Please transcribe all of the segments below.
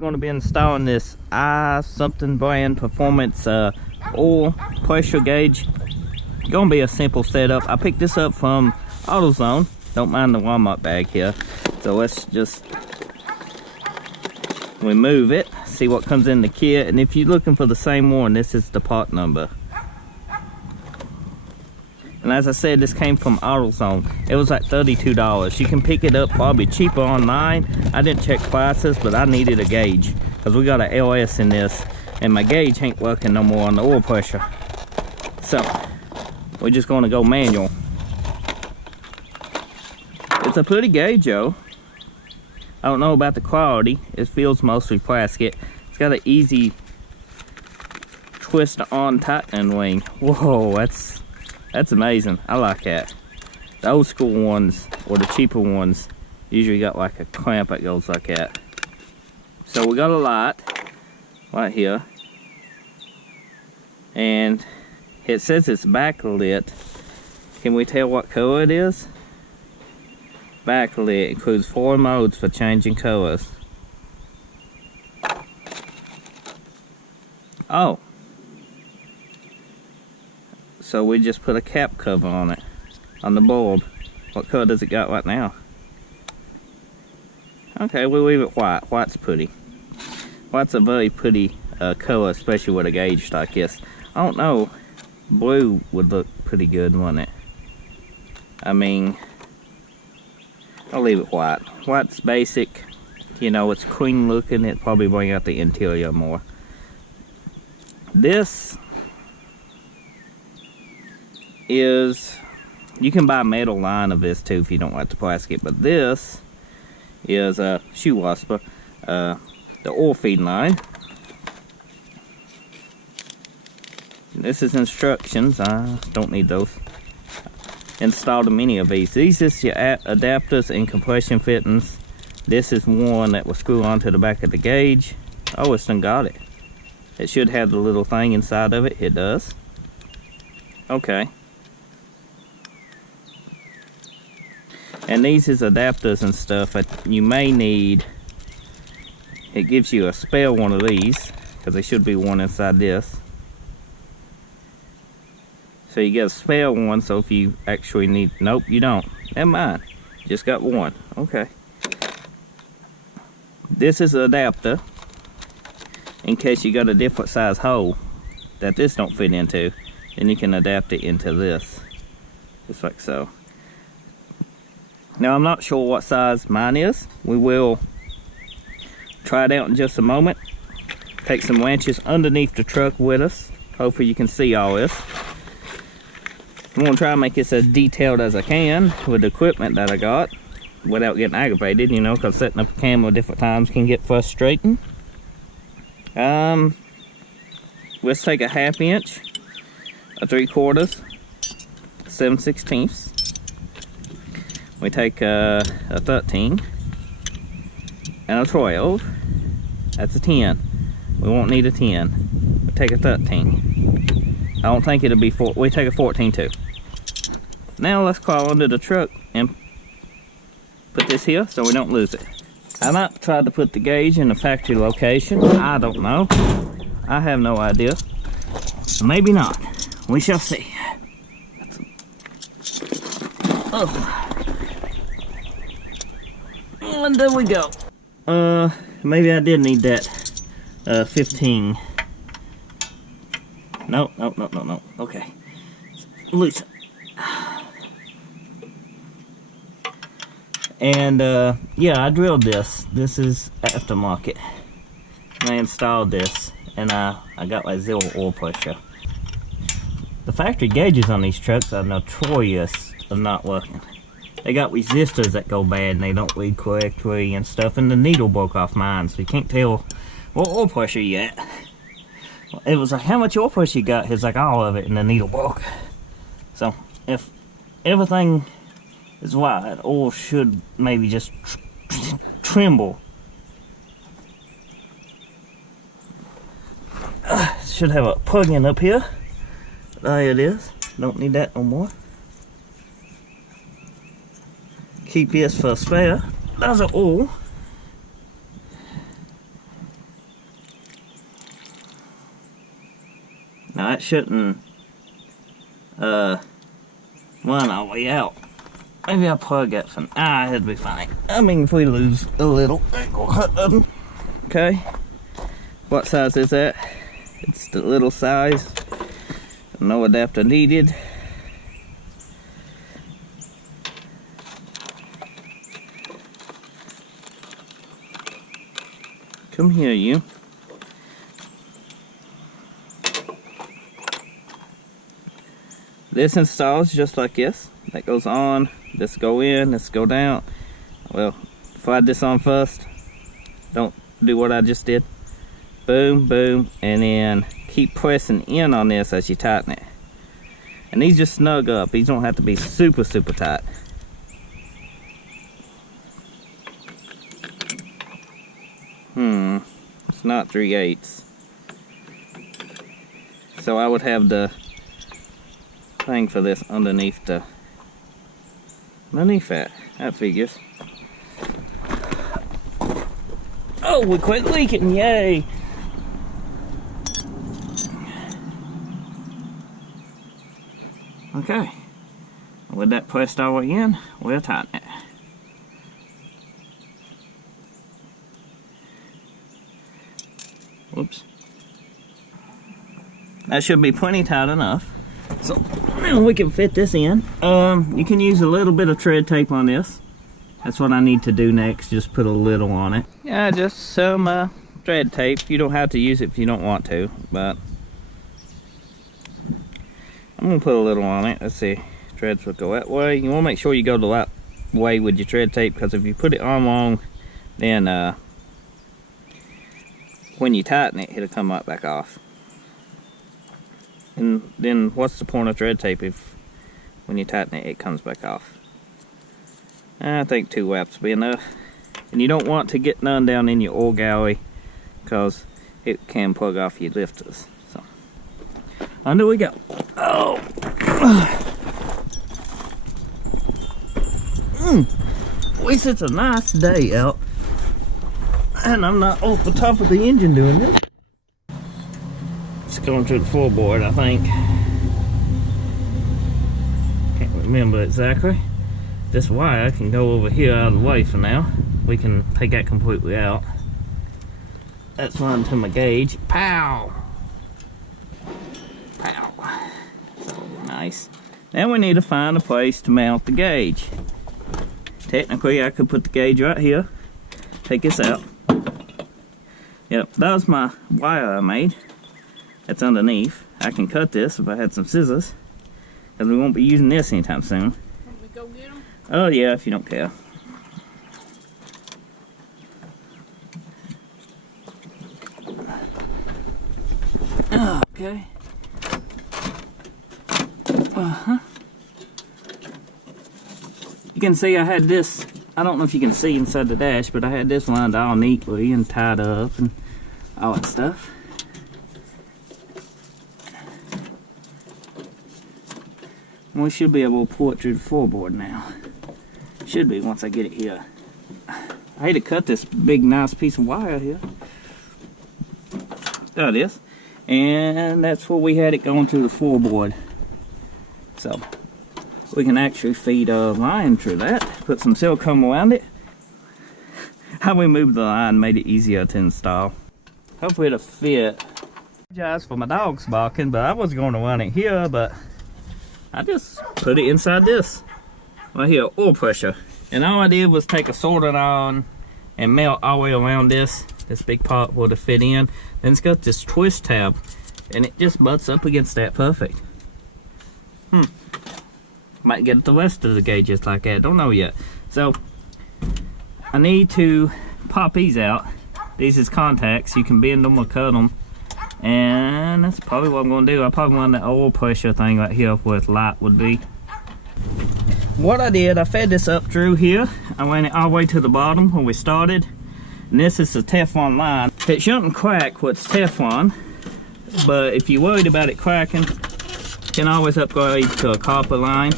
We're going to be installing this something brand performance oil pressure gauge. Going to be a simple setup. I picked this up from AutoZone. Don't mind the Walmart bag here. So let's just remove it, see what comes in the kit. And if you're looking for the same one, this is the part number. And as I said, this came from AutoZone. It was like $32. You can pick it up probably cheaper online. I didn't check prices, but I needed a gauge because we got an LS in this, and my gauge ain't working no more on the oil pressure. So we're just going to go manual. It's a pretty gauge, though. I don't know about the quality. It feels mostly plastic. It's got an easy twist on tightening ring. Whoa, that's amazing. I like that. The old school ones, or the cheaper ones, usually got like a clamp that goes like that. So we got a light right here. And it says it's backlit. Can we tell what color it is? Backlit includes 4 modes for changing colors. Oh. So we just put a cap cover on it, on the bulb. What color does it got right now? Okay, we'll leave it white. White's pretty. White's a very pretty color, especially with a gauge like this. I don't know, blue would look pretty good, wouldn't it? I mean, I'll leave it white. White's basic, you know, it's clean looking. It probably bring out the interior more. This is, you can buy a metal line of this too if you don't like the plastic, but this is a shoe wasper, the oil feed line. This is instructions. I don't need those. Installed many of these. These is your adapters and compression fittings. This is one that will screw onto the back of the gauge. Oh, it's done got it. It should have the little thing inside of it. It does. Okay. And these is adapters and stuff that you may need. It gives you a spare one of these, because there should be one inside this. So you get a spare one, so if you actually need, nope, you don't. Never mind. Just got one. Okay. This is an adapter in case you got a different size hole that this don't fit into. Then you can adapt it into this. Just like so. Now I'm not sure what size mine is. We will try it out in just a moment. Take some wrenches underneath the truck with us. Hopefully you can see all this. I'm going to try and make this as detailed as I can with the equipment that I got without getting aggravated, you know, because setting up a camera different times can get frustrating. Let's take a 1/2 inch, a 3/4, 7/16. We take a 13 and a 12. That's a 10. We won't need a 10. We take a 13. I don't think it'll be 4. We take a 14 too. Now let's crawl under the truck and put this here so we don't lose it. I might try to put the gauge in the factory location. I don't know. I have no idea. Maybe not. We shall see. Oh. And there we go. Maybe I did need that 15. No. Okay. Loose. And yeah, I drilled this. This is aftermarket. And I installed this, and I got like 0 oil pressure. The factory gauges on these trucks are notorious of not working. They got resistors that go bad and they don't read correctly and stuff, and the needle broke off mine, so you can't tell what oil pressure you at. It was like, how much oil pressure you got? It's like all of it, and the needle broke. So if everything is right, oil should maybe just tremble. Should have a plug-in up here. There it is. Don't need that no more. Keep this for a spare. There's an oil. Now that shouldn't run all the way out. Maybe I'll plug it for it'll be fine. I mean, if we lose a little, ain't gonna hurt nothing. Okay. What size is that? It's the little size. No adapter needed. Come here, you. This installs just like this. That goes on. This go in. This go down. Well, slide this on first. Don't do what I just did. Boom, boom, and then keep pressing in on this as you tighten it. And these just snug up. These don't have to be super, super tight. It's not 3/8. So I would have the thing for this underneath that. That figures. Oh, we quit leaking, yay! Okay, with that pressed all the way in, we'll tighten it. Whoops. That should be plenty tight enough. So now we can fit this in. You can use a little bit of tread tape on this. That's what I need to do next, just put a little on it. Yeah, just some tread tape. You don't have to use it if you don't want to, but I'm gonna put a little on it. Let's see, treads will go that way. You wanna make sure you go the right way with your tread tape, because if you put it on wrong, then when you tighten it, it'll come right back off. And then what's the point of tread tape if when you tighten it, it comes back off? I think 2 wraps will be enough. And you don't want to get none down in your oil gallery, because it can plug off your lifters. So, under we go. Oh! At least it's a nice day out. And I'm not off the top of the engine doing this. It's going through the floorboard, I think. Can't remember exactly. This wire can go over here out of the way for now. We can take that completely out. That's run to my gauge. Pow! Pow. So nice. Now we need to find a place to mount the gauge. Technically, I could put the gauge right here. Take this out. Yep, that was my wire I made. That's underneath. I can cut this if I had some scissors, because we won't be using this anytime soon. Want me to go get them? Oh yeah, if you don't care. Okay. You can see I had this, I don't know if you can see inside the dash, but I had this lined all neatly and tied up and all that stuff. And we should be able to pull it through the floorboard now. Should be once I get it here. I hate to cut this big nice piece of wire here. There it is. And that's where we had it going through the floorboard. So we can actually feed a line through that. Put some silicone around it. How we moved the line made it easier to install. Hopefully it'll fit. I apologize for my dogs barking, but I was going to run it here, but I just put it inside this. Right here, oil pressure. And all I did was take a soldering iron and melt all the way around this big part where to fit in. Then it's got this twist tab, and it just butts up against that perfect. Might get the rest of the gauges like that, don't know yet. So I need to pop these out. These is contacts, you can bend them or cut them. And that's probably what I'm gonna do. I probably want that oil pressure thing right here where its light would be. What I did, I fed this up through here. I ran it all the way to the bottom when we started. And this is the Teflon line. It shouldn't crack with Teflon, but if you're worried about it cracking, you can always upgrade to a copper line.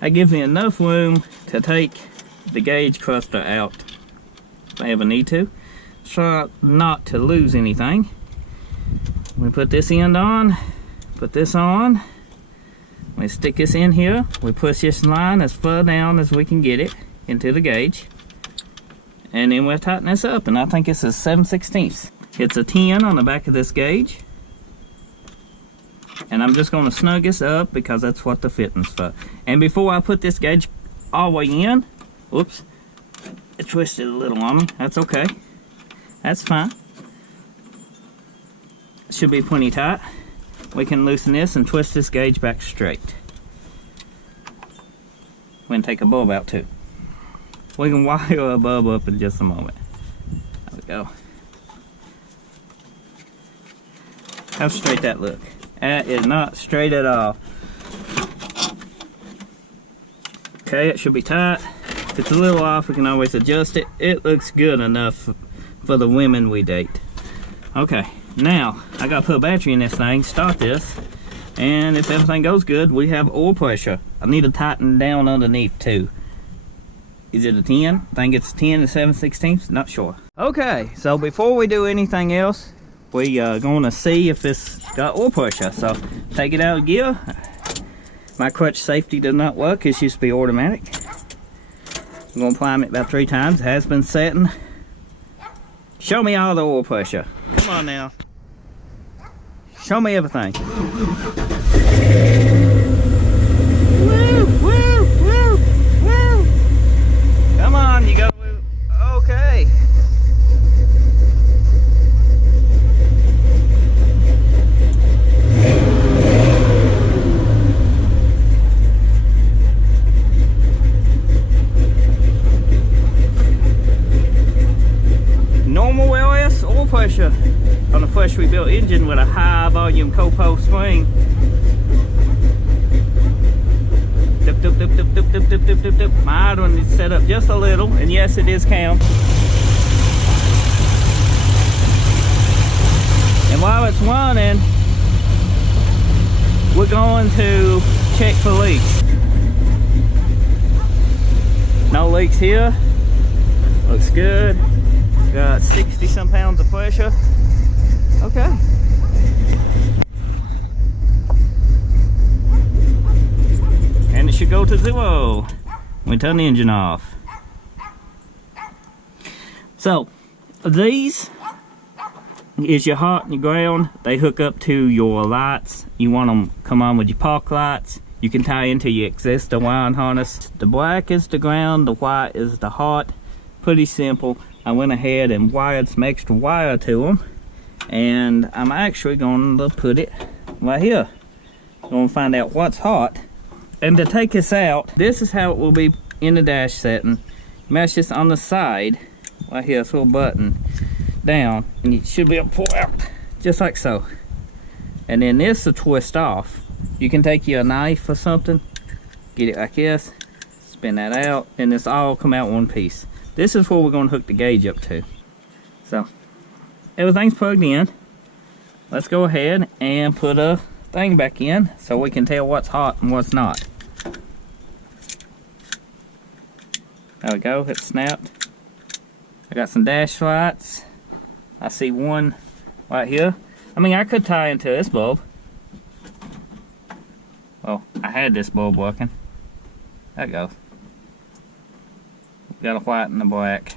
That gives me enough room to take the gauge cluster out if I ever need to. try not to lose anything. We put this end on, put this on. We stick this in here. We push this line as far down as we can get it into the gauge. And then we'll tighten this up, and I think it's a 7/16. It's a 10 on the back of this gauge. And I'm just gonna snug this up because that's what the fitting's for. And before I put this gauge all the way in, whoops, it twisted a little on me. That's okay. That's fine. Should be plenty tight. We can loosen this and twist this gauge back straight. We can take a bulb out too. We can wire a bulb up in just a moment. There we go. How straight that look? That is not straight at all. Okay, it should be tight. If it's a little off, we can always adjust it. It looks good enough for the women we date. Okay, now I gotta put a battery in this thing, start this, and if everything goes good, we have oil pressure. I need to tighten down underneath too. Is it a 10? I think it's 10 and 7/16, not sure. Okay, so before we do anything else, we are gonna see if this got oil pressure. So take it out of gear. My clutch safety does not work, it used to be automatic. I'm gonna prime it about 3 times, it has been setting. Show me all the oil pressure. Come on now. Show me everything. Woo, woo, woo, woo. Come on, you gotta move. Okay. Normal LS oil pressure on a freshly built engine with a high volume copo spring. Dip, dip, dip, dip, dip, dip, dip, dip, dip, dip. My other one is set up just a little, and yes, it is cam. And while it's running, we're going to check for leaks. No leaks here. Looks good. Got 60 some pounds of pressure. Okay. And it should go to 0 when we turn the engine off. So these is your hot and your ground. They hook up to your lights. You want them come on with your park lights. You can tie into your existing wiring harness. The black is the ground, the white is the hot. Pretty simple. I went ahead and wired some extra wire to them, and I'm actually going to put it right here. I'm going to find out what's hot. And to take this out, this is how it will be in the dash setting. Mesh this on the side, right here, this little button, down, and it should be able to pull out, just like so. And then this will twist off. You can take your knife or something, get it like this, spin that out, and this all come out one piece. This is where we're going to hook the gauge up to. So, everything's plugged in. Let's go ahead and put a thing back in so we can tell what's hot and what's not. There we go, it snapped. I got some dash lights. I see one right here. I mean, I could tie into this bulb. Well, I had this bulb working. There it goes. Got a white and a black.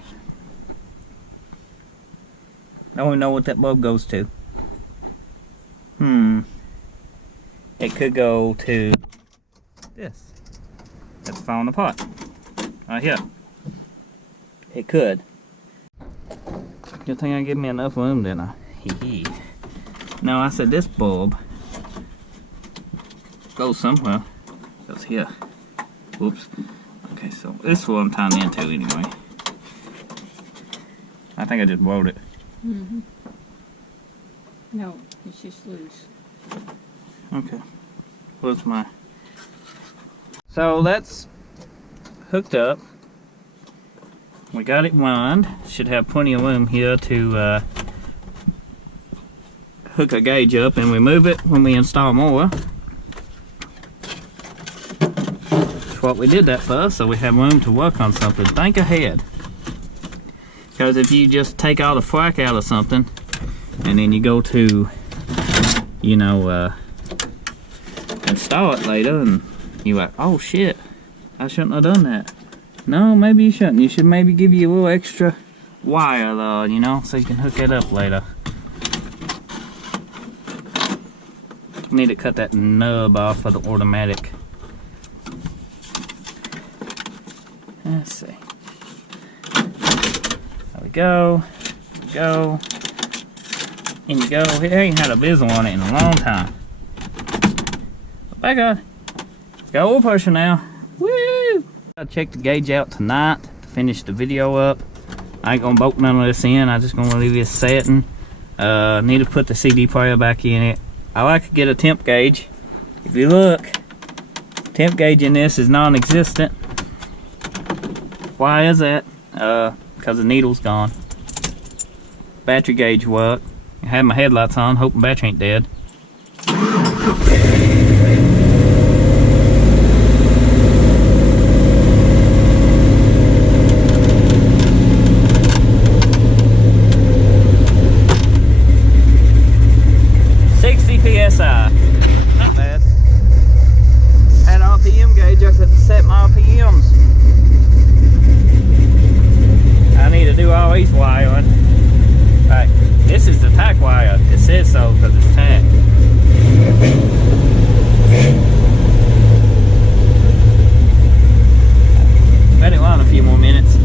I don't even know what that bulb goes to. It could go to this. That's falling apart. Right here. It could. Good thing I give me enough room, didn't I? Hee. No, I said this bulb goes somewhere. Goes here. Oops. Okay, so this is what I'm tying into anyway. I think I just blowed it. No, it's just loose. Okay. Where's my... So that's hooked up. We got it wound. Should have plenty of room here to hook a gauge up and remove it when we install more. What we did that for, so we have room to work on something. Think ahead. Because if you just take all the flack out of something and then you go to, you know, install it later and you're like, oh shit, I shouldn't have done that. No, maybe you shouldn't. You should maybe give you a little extra wire though, you know, so you can hook it up later. Need to cut that nub off of the automatic. Let's see. There we go. There we go. In you go. It ain't had a bezel on it in a long time. But by God, it's got oil pressure now. Woo! I checked the gauge out tonight to finish the video up. I ain't gonna bolt none of this in. I'm just gonna leave this setting. Need to put the CD player back in it. I like to get a temp gauge. If you look, temp gauge in this is non-existent. Why is that? Because the needle's gone. Battery gauge work. I had my headlights on, hoping battery ain't dead. PSI. Not bad. Had RPM gauge, I could set my RPMs. I need to do all these wiring. Right, this is the tack wire. It says so because it's tacked. Let it run a few more minutes.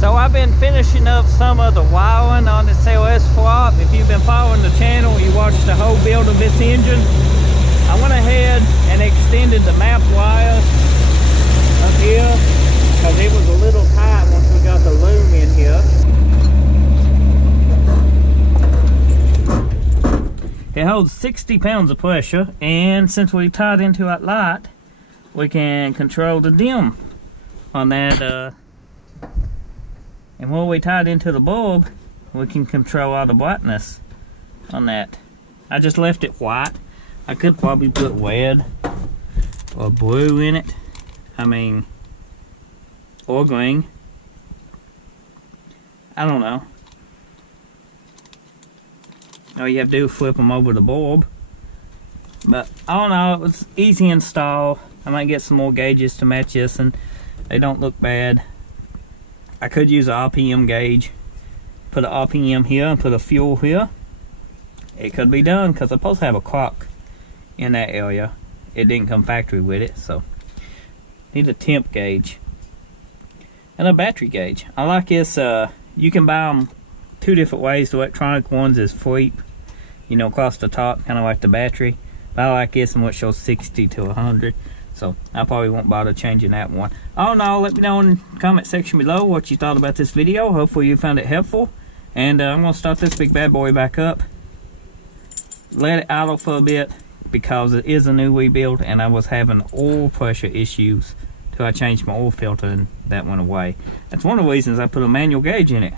So I've been finishing up some of the wiring on this LS flop. If you've been following the channel, you watched the whole build of this engine. I went ahead and extended the map wires up here because it was a little tight once we got the loom in here. It holds 60 pounds of pressure, and since we tied into that light, we can control the dim on that. And when we tie it into the bulb, we can control all the brightness on that. I just left it white. I could probably put red or blue in it. I mean, or green. I don't know. All you have to do is flip them over the bulb. But I don't know, it was easy install. I might get some more gauges to match this, and they don't look bad. I could use an RPM gauge, put an RPM here and put a fuel here. It could be done because I'm supposed to have a clock in that area. It didn't come factory with it, so need a temp gauge and a battery gauge. I like this. You can buy them two different ways. The electronic ones is flip, you know, across the top, kind of like the battery. But I like this one, which shows 60 to 100. So I probably won't bother changing that one. Oh no, let me know in the comment section below what you thought about this video. Hopefully you found it helpful. And I'm going to start this big bad boy back up. Let it idle for a bit because it is a new rebuild and I was having oil pressure issues till I changed my oil filter and that went away. That's one of the reasons I put a manual gauge in it.